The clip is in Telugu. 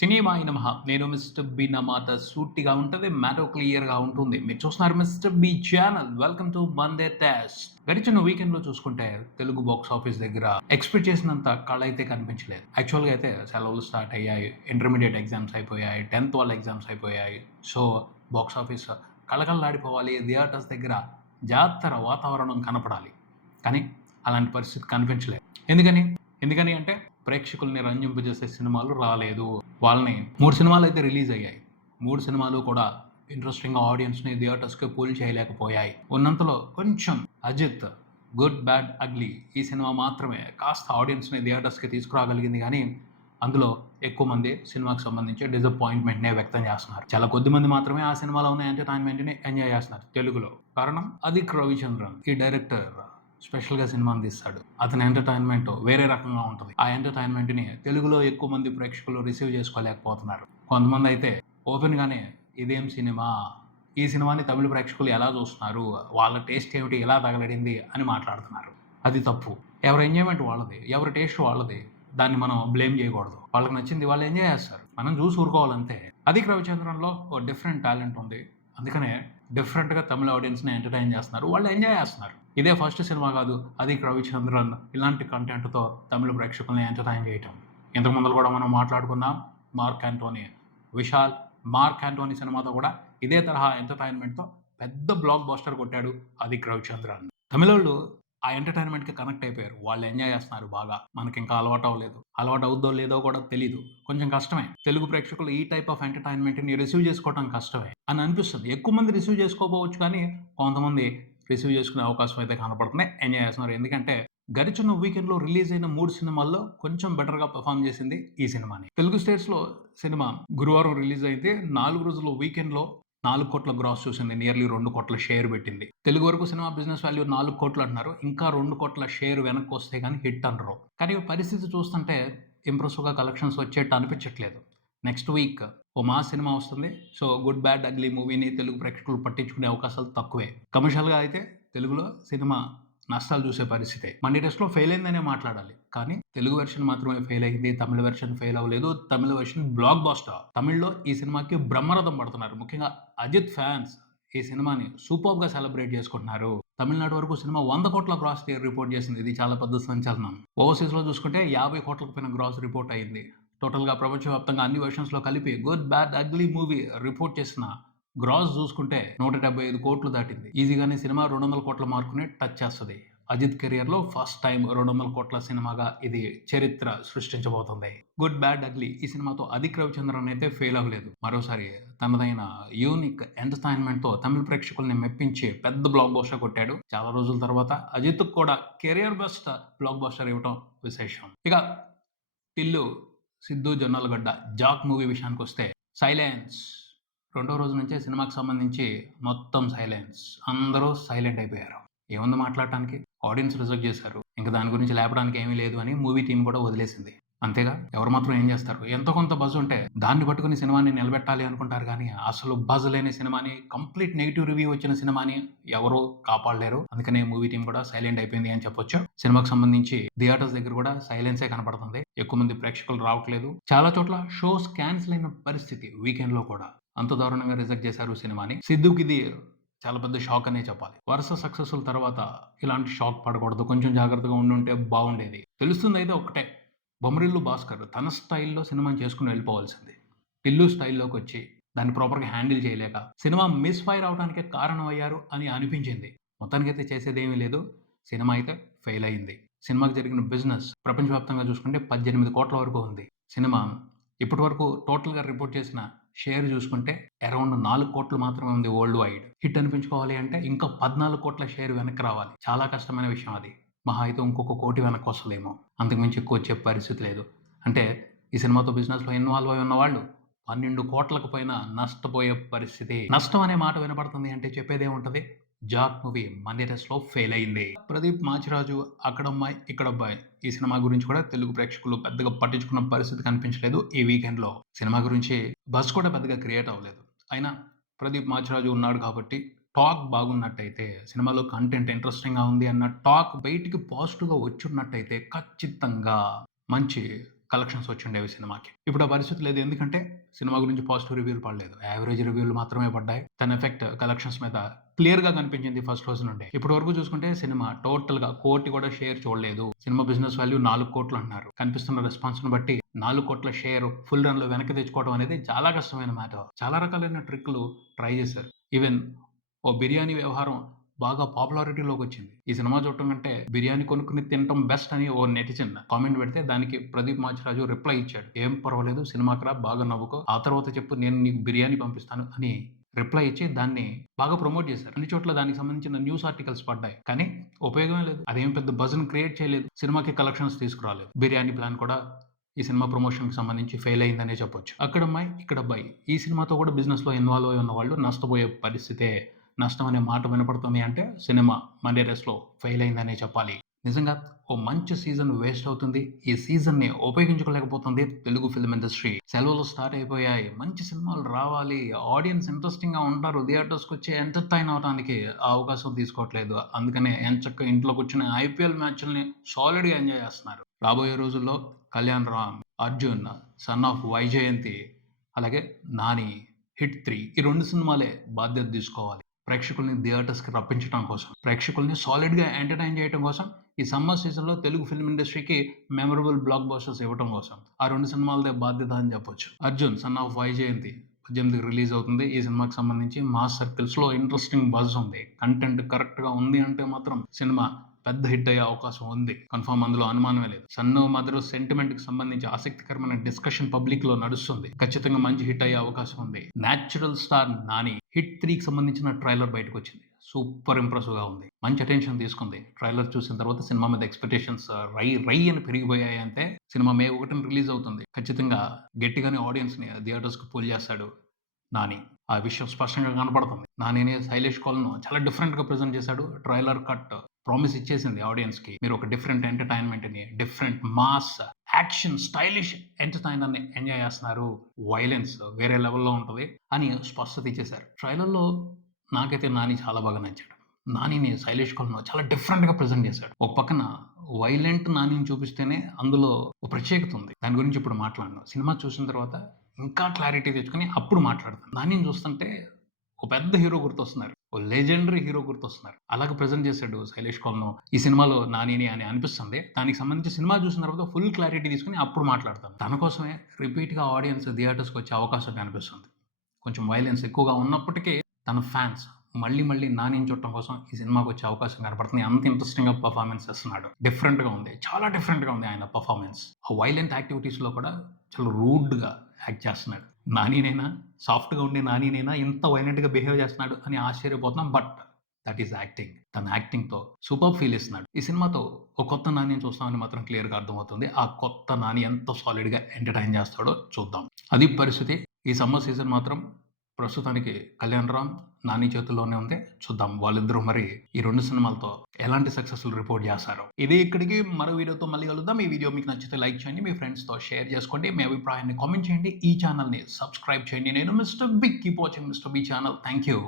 సినిమా నమః. నేను మిస్టర్ బి నా మాట సూటిగా ఉంటది. మ్యాటర్ క్లియర్‌గా ఉంటుంది. మీరు చూస్తున్నారు Mr B channel. Welcome to Monday test. గడిచిన వీకెండ్‌లో చూసుకుంటే తెలుగు బాక్స్ ఆఫీస్ దగ్గర ఎక్స్‌పెక్ట్ చేసినంత కళ అయితే కనిపించలేదు. యాక్చువల్‌గా అయితే సెలవులు స్టార్ట్ అయ్యాయి. ఇంటర్మీడియేట్ ఎగ్జామ్స్ అయిపోయాయి. 10th వాళ్ళ ఎగ్జామ్స్ అయిపోయాయి. సో బాక్స్ ఆఫీస్ కళకళలాడిపోవాలి. థియేటర్స్ దగ్గర జాతర వాతావరణం కనపడాలి. కానీ అలాంటి పరిస్థితి కనిపించలేదు. ఎందుకని? ఎందుకని అంటే ప్రేక్షకుల్ని రంజింపజేసే సినిమాలు రాలేదు. వాళ్ళని 3 సినిమాలైతే రిలీజ్ అయ్యాయి. 3 సినిమాలు కూడా ఇంట్రెస్టింగ్‌గా ఆడియన్స్‌ని థియేటర్స్‌కి పుల్ చేయలేకపోయాయి. ఉన్నంతలో కొంచెం 'అజిత్' 'గుడ్ బ్యాడ్ అగ్లీ' ఈ సినిమా మాత్రమే కాస్త ఆడియన్స్‌ని థియేటర్స్‌కి తీసుకురాగలిగింది గానీ, అందులో ఎక్కువ మంది సినిమాకి సంబంధించి డిసప్పాయింట్‌మెంట్‌నే వ్యక్తం చేస్తున్నారు. చాలా కొద్ది మంది మాత్రమే ఆ సినిమాలో ఉన్న ఎంటర్‌టైన్‌మెంట్‌ని ఎంజాయ్ చేస్తున్నారు తెలుగులో. కారణం 'అదిక్ రవిచంద్రన్' ఈ డైరెక్టర్ స్పెషల్‌గా సినిమాని తీస్తాడు. అతని ఎంటర్‌టైన్‌మెంట్ వేరే రకంగా ఉంటది. ఆ ఎంటర్‌టైన్‌మెంట్‌ని తెలుగులో ఎక్కువ మంది ప్రేక్షకులు రిసీవ్ చేసుకోలేకపోతున్నారు. కొంతమందైతే ఓపెన్‌గానే ఇదేం సినిమా? ఈ సినిమాని తమిళ ప్రేక్షకులు ఎలా చూస్తున్నారు? వాళ్ళ టేస్ట్ ఏమిటి ఇలా తగలడింది అని మాట్లాడుతున్నారు. అది తప్పు. ఎవరి ఎంజాయ్‌మెంట్ వాళ్ళది. ఎవరి టేస్ట్ వాళ్ళది. దాన్ని మనం బ్లేమ్ చేయకూడదు. వాళ్ళకి నచ్చింది వాళ్ళు ఎంజాయ్ చేస్తారు. మనం చూసి ఊరుకోవాలంతే. 'అదిక్ రవిచంద్రన్‌లో' ఓ డిఫరెంట్ టాలెంట్ ఉంది. అందుకనే డిఫరెంట్‌గా తమిళ ఆడియన్స్‌ని ఎంటర్‌టైన్ చేస్తున్నారు. వాళ్ళు ఎంజాయ్ చేస్తున్నారు. ఇదే ఫస్ట్ సినిమా కాదు 'అదిక్ రవిచంద్రన్' ఇలాంటి కంటెంట్‌తో తమిళ ప్రేక్షకుల్ని ఎంటర్‌టైన్ చేయటం. ఇంతకు ముందల కూడా మనం మాట్లాడుకున్నాం 'mark Anthony'. Vishal 'mark Anthony' సినిమాతో కూడా ఇదే తరహా ఎంటర్‌టైన్‌మెంట్‌తో పెద్ద బ్లాక్ బస్టర్ కొట్టాడు 'అదిక్ రవిచంద్రన్'. తమిళోళ్ళు ఆ ఎంటర్‌టైన్‌మెంట్‌కి కనెక్ట్ అయిపోయారు. వాళ్ళు ఎంజాయ్ చేస్తున్నారు బాగా. మనకింకా అలవాటవ్వలేదు. అలవాటవుద్దో లేదో కూడా తెలీదు. కొంచెం కష్టమే. తెలుగు ప్రేక్షకులు ఈ టైప్ ఆఫ్ ఎంటర్‌టైన్‌మెంట్‌ని రిసీవ్ చేసుకోవటం కష్టమే అని అనిపిస్తది. ఎక్కువ మంది రిసీవ్ చేసుకోకపోవచ్చు కానీ, కొంతమంది రిసీవ్ చేసుకునే అవకాశం అయితే కనపడుతుంది. ఎంజాయ్ చేస్తున్నారు. ఎందుకంటే గడిచిన వీకెండ్‌లో రిలీజ్ అయిన 3 సినిమాల్లో కొంచెం బెటర్‌గా పెర్ఫార్మ్ చేసింది ఈ సినిమానే. తెలుగు స్టేట్స్‌లో సినిమా గురువారం రిలీజ్ అయితే 4 రోజుల వీకెండ్‌లో 4,00,00,000 గ్రాస్ చూసింది. నియర్లీ 2,00,00,000 షేర్ పెట్టింది. తెలుగు వరకు సినిమా బిజినెస్ వాల్యూ 4,00,00,000 అంటున్నారు. ఇంకా 2,00,00,000 షేర్ వెనక్కొస్తే గాని హిట్ అనరు. కానీ పరిస్థితి చూస్తుంటే ఇంప్రెసివ్‌గా కలెక్షన్స్ వచ్చేట్టు అనిపించట్లేదు. నెక్స్ట్ వీక్ ఓ మాస్ సినిమా వస్తుంది. సో 'గుడ్ బ్యాడ్ అగ్లీ' మూవీని తెలుగు ప్రేక్షకులు పట్టించుకునే అవకాశాలు తక్కువే. కమర్షియల్‌గా అయితే తెలుగులో సినిమా నష్టాలు చూసే పరిస్థితే. మండే టెస్ట్‌లో ఫెయిల్ అయిందనే మాట్లాడాలి. కానీ తెలుగు వెర్షన్ మాత్రమే ఫెయిల్ అయింది. తమిళ వెర్షన్ ఫెయిల్ అవ్వలేదు. తమిళ వెర్షన్ బ్లాక్ బస్టర్. తమిళ్‌లో ఈ సినిమాకి బ్రహ్మరథం పడుతున్నారు. ముఖ్యంగా అజిత్ ఫ్యాన్స్ ఈ సినిమాని సూపర్బ్‌గా సెలబ్రేట్ చేసుకుంటున్నారు. తమిళనాడు వరకు సినిమా 100,00,00,000 గ్రాస్ రిపోర్ట్ చేసింది. ఇది చాలా పెద్ద సంచలనం. ఓవర్‌సీస్‌లో చూసుకుంటే 50,00,00,000 పైన గ్రాస్ రిపోర్ట్ అయింది. టోటల్‌గా ప్రపంచవ్యాప్తంగా అన్ని వెర్షన్స్‌లో కలిపి 'good bad ugly' movie report చేసిన గ్రాస్ చూసుకుంటే 175,00,00,000 దాటింది. ఈజీగానే సినిమా 200,00,00,000 మార్కుని టచ్ చేస్తది. అజిత్ కెరియర్‌లో ఫస్ట్ టైమ్ 200,00,00,000 సినిమాగా ఇది చరిత్ర సృష్టించబోతుంది. 'గుడ్ బ్యాడ్ అగ్లీ' ఈ సినిమాతో 'అదిక్ రవిచంద్రన్' అయితే ఫెయిల్ అవ్వలేదు. మరోసారి తనదైన యూనిక్ ఎంటర్‌టైన్‌మెంట్‌తో తమిళ ప్రేక్షకుల్ని మెప్పించి పెద్ద బ్లాక్ బస్టర్ కొట్టాడు. చాలా రోజుల తర్వాత అజిత్‌కి కూడా కెరియర్ బెస్ట్ బ్లాక్ బస్టర్ ఇవ్వటం విశేషం. ఇక 'టిల్లు', 'సిద్దు జొన్నలగడ్డ', 'జాక్' మూవీ విషయానికొస్తే సైలెన్స్. రెండో రోజు నుంచే సినిమాకి సంబంధించి మొత్తం సైలెన్స్. అందరూ సైలెంట్ అయిపోయారు. ఏముంది మాట్లాడటానికి? ఆడియన్స్ రిజెక్ట్ చేశారు. ఇంక దాని గురించి లేపడానికి ఏమీ లేదు అని మూవీ టీమ్ కూడా వదిలేసింది. అంతేగా ఎవరు మాత్రం ఏం చేస్తారు? ఎంతో కొంత బజ్ ఉంటే దాన్ని పట్టుకుని సినిమాని నిలబెట్టాలి అనుకుంటారు గానీ, అసలు బజ్ లేని సినిమాని, కంప్లీట్ నెగెటివ్ రివ్యూ వచ్చిన సినిమాని ఎవరు కాపాడలేరు. అందుకనే మూవీ టీమ్ కూడా సైలెంట్ అయిపోయింది అని చెప్పొచ్చు. సినిమాకి సంబంధించి థియేటర్స్ దగ్గర కూడా సైలెన్సే కనపడుతుంది. ఎక్కువ మంది ప్రేక్షకులు రావట్లేదు. చాలా చోట్ల షోస్ క్యాన్సిల్ అయిన పరిస్థితి వీకెండ్‌లో కూడా. అంత దారుణంగా రిజెక్ట్ చేశారు సినిమాని. సిద్దుకిది చాలా పెద్ద షాక్ అనే చెప్పాలి. వరుస సక్సెస్‌ల తర్వాత ఇలాంటి షాక్ పడకూడదు. కొంచెం జాగ్రత్తగా ఉండుంటే బావుండేది. తెలుస్తుందయితే ఒక్కటే. బొమ్మరిల్లు భాస్కర్ తన స్టైల్‌లో సినిమాని చేసుకొని వెళ్ళిపోవాల్సింది. టిల్లు స్టైల్‌లోకొచ్చి దాన్ని ప్రాపర్‌గా హ్యాండిల్ చేయలేక సినిమా మిస్ ఫైర్ అవ్వడానికే కారణం అయ్యారు అని అనిపించింది. మొత్తానికైతే చేసేదేమీ లేదు. సినిమా అయితే ఫెయిల్ అయింది. సినిమాకి జరిగిన బిజినెస్ ప్రపంచవ్యాప్తంగా చూసుకుంటే 18,00,00,000 వరకు ఉంది. సినిమా ఇప్పటివరకు టోటల్‌గా రిపోర్ట్ చేసిన షేర్ చూసుకుంటే అరౌండ్ 4,00,00,000 మాత్రమే ఉంది వరల్డ్ వైడ్. హిట్ అనిపించుకోవాలి అంటే ఇంకా 14,00,00,000 షేర్ వెనక్కి రావాలి. చాలా కష్టమైన విషయం అది. మహా అయితే ఇంకొక 1,00,00,000 వెనక్కొస్తదేమో. అంతకు మించి ఎక్కువ వచ్చే పరిస్థితి లేదు. అంటే ఈ సినిమాతో బిజినెస్‌లో ఇన్వాల్వ్ అయి ఉన్నవాళ్ళు 12,00,00,000కు పైన నష్టపోయే పరిస్థితి. నష్టం అనే మాట వినపడుతుంది అంటే చెప్పేదేముంటది? 'జాక్' మూవీ మండే టెస్ట్‌లో ఫెయిల్ అయింది. ప్రదీప్ మాచిరాజు 'అక్కడమ్మాయి ఇక్కడబ్బాయి' ఈ సినిమా గురించి కూడా తెలుగు ప్రేక్షకులు పెద్దగా పట్టించుకున్న పరిస్థితి కనిపించలేదు ఈ వీకెండ్‌లో. సినిమా గురించి బజ్ కూడా పెద్దగా క్రియేట్ అవ్వలేదు. అయినా ప్రదీప్ మాచిరాజు ఉన్నాడు కాబట్టి టాక్ బాగున్నట్టయితే, సినిమాలో కంటెంట్ ఇంట్రెస్టింగ్‌గా ఉంది అన్న టాక్ బయటికి పాజిటివ్‌గా వచ్చున్నట్టయితే ఖచ్చితంగా మంచి కలెక్షన్స్ వచ్చిండేవి సినిమాకి. ఇప్పుడు ఆ పరిస్థితి లేదు. ఎందుకంటే సినిమా గురించి పాజిటివ్ రివ్యూలు పడలేదు. యావరేజ్ రివ్యూలు మాత్రమే పడ్డాయి. తన ఎఫెక్ట్ కలెక్షన్స్ మీద క్లియర్‌గా కనిపించింది ఫస్ట్ రోజు నుండే. ఇప్పటి వరకు చూసుకుంటే సినిమా టోటల్‌గా 1 కోటి కూడా షేర్ చూడలేదు. సినిమా బిజినెస్ వాల్యూ 4 కోట్లు అంటున్నారు. కనిపిస్తున్న రెస్పాన్స్‌ని బట్టి 4 కోట్ల షేర్ ఫుల్ రన్‌లో వెనక్కి తెచ్చుకోవడం అనేది చాలా కష్టమైన మ్యాటర్. చాలా రకాలైన ట్రిక్‌లు ట్రై చేశారు. ఈవెన్ ఓ బిర్యానీ వ్యవహారం బాగా పాపులారిటీలోకి వచ్చింది. ఈ సినిమా చూడటం కంటే బిర్యానీ కొనుక్కుని తినటం బెస్ట్ అని ఓ నెటిజన్ కామెంట్ పెడితే దానికి ప్రదీప్ మాచిరాజు రిప్లై ఇచ్చాడు. ఏం పర్వాలేదు, సినిమాకి రా, బాగా నవ్వుకో, ఆ తర్వాత చెప్పు నేను నీకు బిర్యానీ పంపిస్తాను అని రిప్లై ఇచ్చి దాన్ని బాగా ప్రమోట్ చేశారు. అన్ని చోట్ల దానికి సంబంధించిన న్యూస్ ఆర్టికల్స్ పడ్డాయి. కానీ ఉపయోగమే లేదు. అదేం పెద్ద బజ్‌ని క్రియేట్ చేయలేదు. సినిమాకి కలెక్షన్స్ తీసుకురాలేదు. బిర్యానీ ప్లాన్ కూడా ఈ సినిమా ప్రమోషన్‌కి సంబంధించి ఫెయిల్ అయిందనే చెప్పొచ్చు. అక్కడ అమ్మాయి, ఇక్కడ అబ్బాయి. ఈ సినిమాతో కూడా బిజినెస్‌లో ఇన్వాల్వ్ అయి ఉన్న వాళ్ళు నష్టపోయే పరిస్థితే. నష్టం అనే మాట వినపడుతుంది అంటే సినిమా మండే రేస్‌లో ఫెయిల్ అయిందనే చెప్పాలి. నిజంగా ఓ మంచి సీజన్ వేస్ట్ అవుతుంది. ఈ సీజన్‌ని ఉపయోగించుకోలేకపోతుంది తెలుగు ఫిల్మ్ ఇండస్ట్రీ. సెలవులు స్టార్ట్ అయిపోయాయి. మంచి సినిమాలు రావాలి. ఆడియన్స్ ఇంట్రెస్టింగ్‌గా ఉంటారు. థియేటర్స్‌కొచ్చి ఎంటర్‌టైన్ అవ్వడానికి ఆ అవకాశం తీసుకోవట్లేదు. అందుకనే ఎంచక్కా ఇంట్లో కూర్చొని ఐపీఎల్ మ్యాచ్‌లని సాలిడ్‌గా ఎంజాయ్ చేస్తున్నారు. రాబోయే రోజుల్లో కళ్యాణ్ రామ్, అర్జున్, సన్ ఆఫ్ వైజయంతి, అలాగే నాని, హిట్ 3 ఈ 2 సినిమాలే బాధ్యత తీసుకోవాలి. ప్రేక్షకుల్ని థియేటర్స్‌కి రప్పించడం కోసం, ప్రేక్షకుల్ని సాలిడ్‌గా ఎంటర్‌టైన్ చేయడం కోసం, ఈ సమ్మర్ సీజన్‌లో తెలుగు ఫిల్మ్ ఇండస్ట్రీకి మెమరబుల్ బ్లాక్ బస్టర్స్ ఇవ్వటం కోసం ఆ 2 సినిమాలదే బాధ్యత అని చెప్పొచ్చు. 'అర్జున్ సన్ ఆఫ్ వైజయంతి' 18కి రిలీజ్ అవుతుంది. ఈ సినిమాకి సంబంధించి మాస్ సర్కిల్స్‌లో ఇంట్రెస్టింగ్ బజ్ ఉంది. కంటెంట్ కరెక్ట్‌గా ఉంది అంటే మాత్రం సినిమా పెద్ద హిట్ అయ్యే అవకాశం ఉంది. కన్ఫర్మ్, అందులో అనుమానమే లేదు. సన్ను మదరు సెంటిమెంట్‌కి సంబంధించి ఆసక్తికరమైన డిస్కషన్ పబ్లిక్‌లో నడుస్తుంది. ఖచ్చితంగా మంచి హిట్ అయ్యే అవకాశం ఉంది. నేచురల్ స్టార్ నాని హిట్ 3కి సంబంధించిన ట్రైలర్ బయటకొచ్చింది. సూపర్ ఇంప్రెసివ్‌గా ఉంది. మంచి అటెన్షన్ తీసుకుంది. ట్రైలర్ చూసిన తర్వాత సినిమా మీద ఎక్స్‌పెక్టేషన్స్ రై అని పెరిగిపోయాయి. అంటే సినిమా మే 1న రిలీజ్ అవుతుంది. ఖచ్చితంగా గట్టిగానే ఆడియన్స్‌ని థియేటర్స్‌కి పుల్ చేస్తాడు నాని. ఆ విషయం స్పష్టంగా కనపడుతుంది. నానిని శైలేష్ కోల్‌ను చాలా డిఫరెంట్‌గా ప్రెజెంట్ చేశాడు. ట్రైలర్ కట్ ప్రామిస్ ఇచ్చేసింది ఆడియన్స్‌కి. మీరు ఒక డిఫరెంట్ ఎంటర్‌టైన్‌మెంట్‌ని, డిఫరెంట్ మాస్, యాక్షన్, స్టైలిష్ ఎంటర్‌టైనర్‌ని ఎంజాయ్ చేస్తున్నారు. వయలెన్స్ వేరే లెవెల్‌లో ఉంటది అని స్పష్టత ఇచ్చేశారు. ట్రైలర్‌లో నాకైతే నాని చాలా బాగా నచ్చాడు. నానిని శైలేష్ కోల్‌ను చాలా డిఫరెంట్‌గా ప్రెజెంట్ చేశాడు. ఒక పక్కన వైలెంట్ నానిని చూపిస్తేనే అందులో ఒక ప్రత్యేకత ఉంది. దాని గురించి ఇప్పుడు మాట్లాడను. సినిమా చూసిన తర్వాత ఇంకా క్లారిటీ తెచ్చుకొని అప్పుడు మాట్లాడతాను. నానిని చూస్తుంటే ఒక పెద్ద హీరో గుర్తొస్తున్నారు. ఓ లెజెండరీ హీరో గుర్తొస్తున్నారు. అలాగే ప్రెజెంట్ చేశాడు శైలేష్ కోల్‌ను. ఈ సినిమాలో నానిని అని అనిపిస్తుంది. దానికి సంబంధించి సినిమా చూసిన తర్వాత ఫుల్ క్లారిటీ తీసుకొని అప్పుడు మాట్లాడతాను. తన కోసమే రిపీట్‌గా ఆడియన్స్ థియేటర్స్‌కి వచ్చే అవకాశం కనిపిస్తుంది. కొంచెం వయలెన్స్ ఎక్కువగా ఉన్నప్పటికీ తన ఫ్యాన్స్ మళ్ళీ నానిని చూడటం కోసం ఈ సినిమాకి వచ్చే అవకాశం కనపడుతుంది. అంత ఇంట్రెస్టింగ్‌గా పర్ఫార్మెన్స్ చేస్తున్నాడు. డిఫరెంట్‌గా ఉంది. చాలా డిఫరెంట్‌గా ఉంది ఆయన పర్ఫార్మెన్స్. ఆ వైలెంట్ యాక్టివిటీస్‌లో కూడా చాలా రూడ్‌గా యాక్ట్ చేస్తున్నాడు. నానినేనా, సాఫ్ట్‌గా ఉండే నానినేనా ఇంత వైలెంట్‌గా బిహేవ్ చేస్తున్నాడు అని ఆశ్చర్యపోతున్నాం. But that is acting. తన యాక్టింగ్‌తో సూపర్బ్ ఫీల్ ఇస్తున్నాడు. ఈ సినిమాతో ఒక కొత్త నానిని చూస్తామని మాత్రం క్లియర్‌గా అర్థమవుతుంది. ఆ కొత్త నాని ఎంత సాలిడ్‌గా ఎంటర్‌టైన్ చేస్తాడో చూద్దాం. అది పరిస్థితి. ఈ సమ్మర్ సీజన్ మాత్రం ప్రస్తుతానికి కళ్యాణ్ రామ్, నాని చేతుల్లోనే ఉంది. చూద్దాం వాళ్ళిద్దరూ మరి ఈ 2 సినిమాలతో ఎలాంటి సక్సెస్‌లు రిపోర్ట్ చేస్తారో. ఇది ఇక్కడికి. మరో వీడియోతో మళ్ళీ కలుద్దాం. ఈ వీడియో మీకు నచ్చితే లైక్ చేయండి. మీ ఫ్రెండ్స్‌తో షేర్ చేసుకోండి. మీ అభిప్రాయాన్ని కామెంట్ చేయండి. ఈ ఛానల్‌ని సబ్స్క్రైబ్ చేయండి. నేను Mr Big. Keep watching Mr B channel. Thank you.